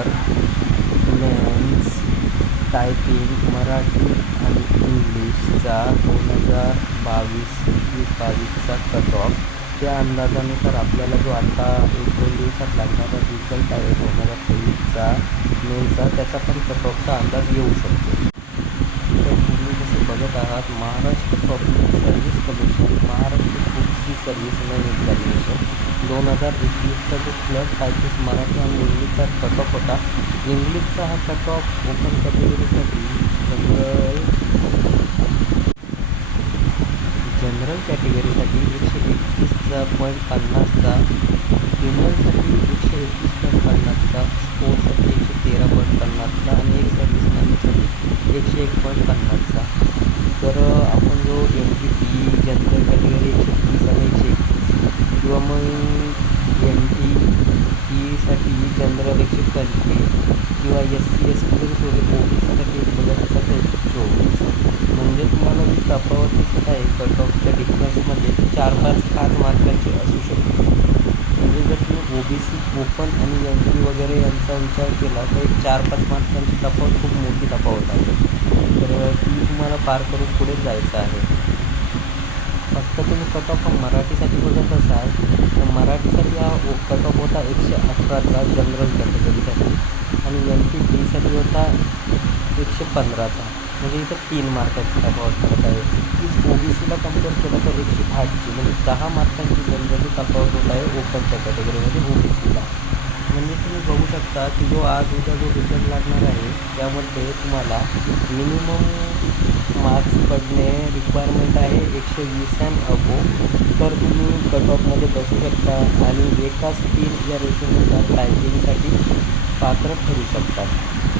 तर lens typing Marathi आणि इंग्लिशचा दोन हजार बावीस एकवीस बावीसचा कट ऑफ त्या अंदाजानुसार आपल्याला जो आता एक दोन दिवसात लागणारा रिझल्ट आहे दोन हजार तेवीसचा मेनचा त्याचा पण कट ऑफचा अंदाज येऊ शकतो. तर तुम्ही जसे बघत आहात Maharashtra public service commission Maharashtra पुढची सर्व्हिस नवीन दोन हजार एकवीसचा जो क्लर्क टायपिस्ट मराठी आणि इंग्लिशचा कट ऑफ होता. इंग्लिशचा हा कट ऑफ ओपन कॅटेगरीसाठी जनरल जनरल कॅटेगरीसाठी एकशे एकतीसचा पॉईंट पन्नासचा जनरलसाठी एकशे एकवीस पॉईंट पन्नासचा स्पोर्ट्ससाठी एकशे तेरा पॉईंट पन्नासचा आणि एक सर्व्हिसमॅनसाठी एकशे एक पॉईंट पन्नासचा. तर आपण जो M T P general category एकशे तीस आणि एकशे एकतीस किंवा मग एम टी पीसाठी जनरल एकशे पंचवीस किंवा एस सी एस टी सोडले ओ बी सीसाठी एक बघत असाल तर एकशे चोवीस. म्हणजे तुम्हाला जी तफावत दिसत आहे कट ऑफच्या डिफरन्समध्ये चार पाच पाच मार्कांची असू शकते. म्हणजे जर तुम्ही ओ बी सी ओपन आणि एन टी वगैरे यांचा विचार केला तर एक चार पाच मार्कांची तफावत खूप मोठी तफावत आहे. तर ती तुम्हाला पार करून पुढे जायचं आहे. फक्त तुम्ही कट ऑफ मराठीसाठी बघत असाल तर मराठीसाठी हा कट ऑफ होता एकशे अठराचा जनरल कॅटेगरीसाठी आणि एम पी टीसाठी होता एकशे पंधराचा. म्हणजे इथं तीन मार्काची तफावत करत आहे तीच ओ बी सीला कंपेअर केलं तर एकशे आठची म्हणजे दहा मार्कांची जनरली तफावत होत आहे ओपनच्या कॅटेगरीमध्ये ओ बी सीला म्हणजे तुम्ही बघू शकता की जो आज उद्या जो रिझल्ट लागणार आहे त्यामध्ये तुम्हाला मिनिमम मार्क्स पडणे रिक्वायरमेंट एकशे वीस अँड अबो. तर तुम्ही कट ऑफमध्ये बसू शकता आणि एका स्पीड या रेशोनुसार टायपिंगसाठी पात्र ठरू शकतात